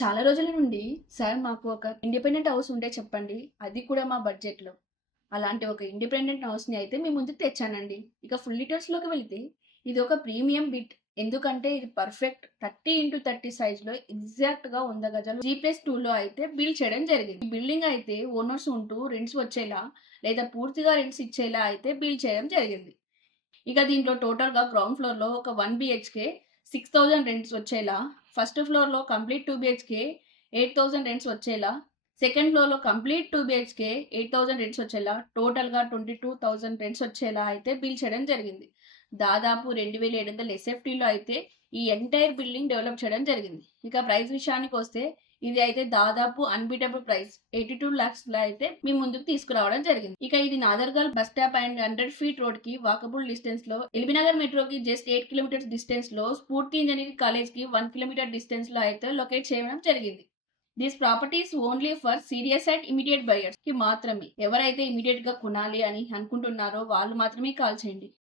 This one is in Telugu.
చాలా రోజుల నుండి సార్ మాకు ఒక ఇండిపెండెంట్ హౌస్ ఉంటే చెప్పండి. అది కూడా మా బడ్జెట్‌లో. అలాంటి ఒక ఇండిపెండెంట్ హౌస్‌ని అయితే మీ ముందుకు తెచ్చానండి. ఇక ఫుల్ డీటెయిల్స్‌లోకి వెళితే ఇది ఒక ప్రీమియం బిట్. ఎందుకంటే ఇది పర్ఫెక్ట్ 30x30 సైజ్‌లో ఎగ్జాక్ట్‌గా 100 గజాలు G+2లో అయితే బిల్డ్ చేయడం జరిగింది. ఈ బిల్డింగ్ అయితే ఓనర్స్ ఉంటూ రెంట్స్ వచ్చేలా లేదా పూర్తిగా రెంట్స్ ఇచ్చేలా అయితే బిల్డ్ చేయడం జరిగింది. ఇక దీంట్లో టోటల్‌గా గ్రౌండ్ ఫ్లోర్‌లో ఒక 1 బీహెచ్‌కే 6,000 రెంట్స్ వచ్చేలా, ఫస్ట్ ఫ్లోర్‌లో కంప్లీట్ 2 బీహెచ్‌కే 8,000 రెంట్స్ వచ్చేలా, సెకండ్ ఫ్లోర్‌లో కంప్లీట్ 2 బీహెచ్‌కే 8,000 రెంట్స్ వచ్చేలా, టోటల్‌గా 22,000 రెంట్స్ వచ్చేలా అయితే బిల్డ్ చేయడం జరిగింది. దాదాపు 2,700 ఎస్ఎఫ్టీలో అయితే ఈ ఎంటైర్ బిల్డింగ్ డెవలప్ చేయడం జరిగింది. ఇక ప్రైస్ విషయానికొస్తే ఇది అయితే దాదాపు అన్‌బీటబుల్ ప్రైస్ 82 లాక్స్‌లో అయితే మీ ముందుకు తీసుకురావడం జరిగింది. ఇక ఇది నాదర్గల్ బస్ స్టాప్ అండ్ 100 ఫీట్ రోడ్‌కి వాకబుల్ డిస్టెన్స్‌లో, ఎల్బీనగర్ మెట్రోకి జస్ట్ 8 కిలోమీటర్స్ డిస్టెన్స్‌లో, స్ఫూర్తి ఇంజినీరింగ్ కాలేజ్‌కి 1 కిలోమీటర్ డిస్టెన్స్‌లో అయితే లొకేట్ చేయడం జరిగింది. These properties only for serious and immediate buyers కి మాత్రమే. ఎవరైతే ఇమ్మీడియేట్‌గా కొనాలి అని అనుకుంటున్నారో వాళ్ళు మాత్రమే కాల్ చేయండి.